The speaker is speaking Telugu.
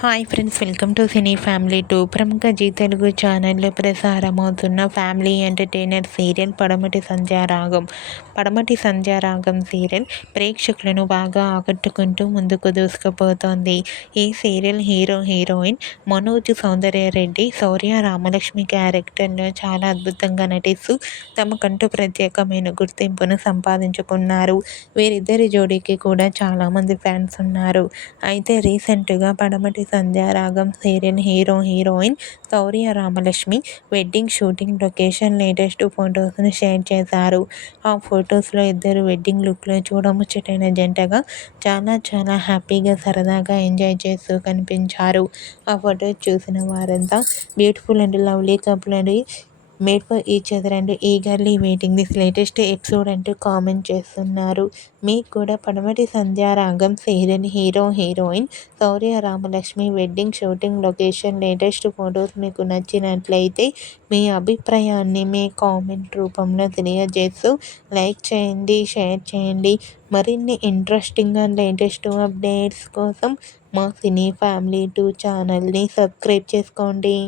Hi friends, welcome to cine family 2. ప్రముఖ జీ తెలుగు ఛానల్లో ప్రసారమవుతున్న ఫ్యామిలీ ఎంటర్టైనర్ సీరియల్ పడమటి సంధ్యారాగం సీరియల్ ప్రేక్షకులను బాగా ఆకట్టుకుంటూ ముందుకు దూసుకుపోతోంది. ఈ సీరియల్ హీరోయిన్ మనోజ్ సౌందర్యారెడ్డి, శౌర్య రామలక్ష్మి క్యారెక్టర్లో చాలా అద్భుతంగా నటిస్తూ తమకంటూ ప్రత్యేకమైన గుర్తింపును సంపాదించుకున్నారు. వీరిద్దరి జోడీకి కూడా చాలామంది ఫ్యాన్స్ ఉన్నారు. అయితే రీసెంట్గా Padamati Sandhyaragam serial heroine Shaurya Ramalakshmi wedding shooting location latest ఫొటోస్ను షేర్ చేశారు. ఆ ఫొటోస్లో ఇద్దరు వెడ్డింగ్ లుక్లో చూడముచ్చటైన జంటగా చాలా హ్యాపీగా సరదాగా ఎంజాయ్ చేస్తూ కనిపించారు. ఆ ఫొటోస్ చూసిన వారంతా బ్యూటిఫుల్ అండ్ లవ్లీ కపుల్ అని made for each other and eagerly waiting this latest episode అంటూ కామెంట్ చేస్తున్నారు. మీకు కూడా Padamati Sandhyaragam serial heroine Shaurya Ramalakshmi wedding shooting location latest photos మీకు నచ్చినట్లయితే మీ అభిప్రాయాన్ని మీ కామెంట్ రూపంలో తెలియజేస్తూ లైక్ చేయండి, షేర్ చేయండి. మరిన్ని ఇంట్రెస్టింగ్ అండ్ లేటెస్ట్ అప్డేట్స్ కోసం మా సినీ ఫ్యామిలీ 2 ఛానల్ని సబ్స్క్రైబ్ చేసుకోండి.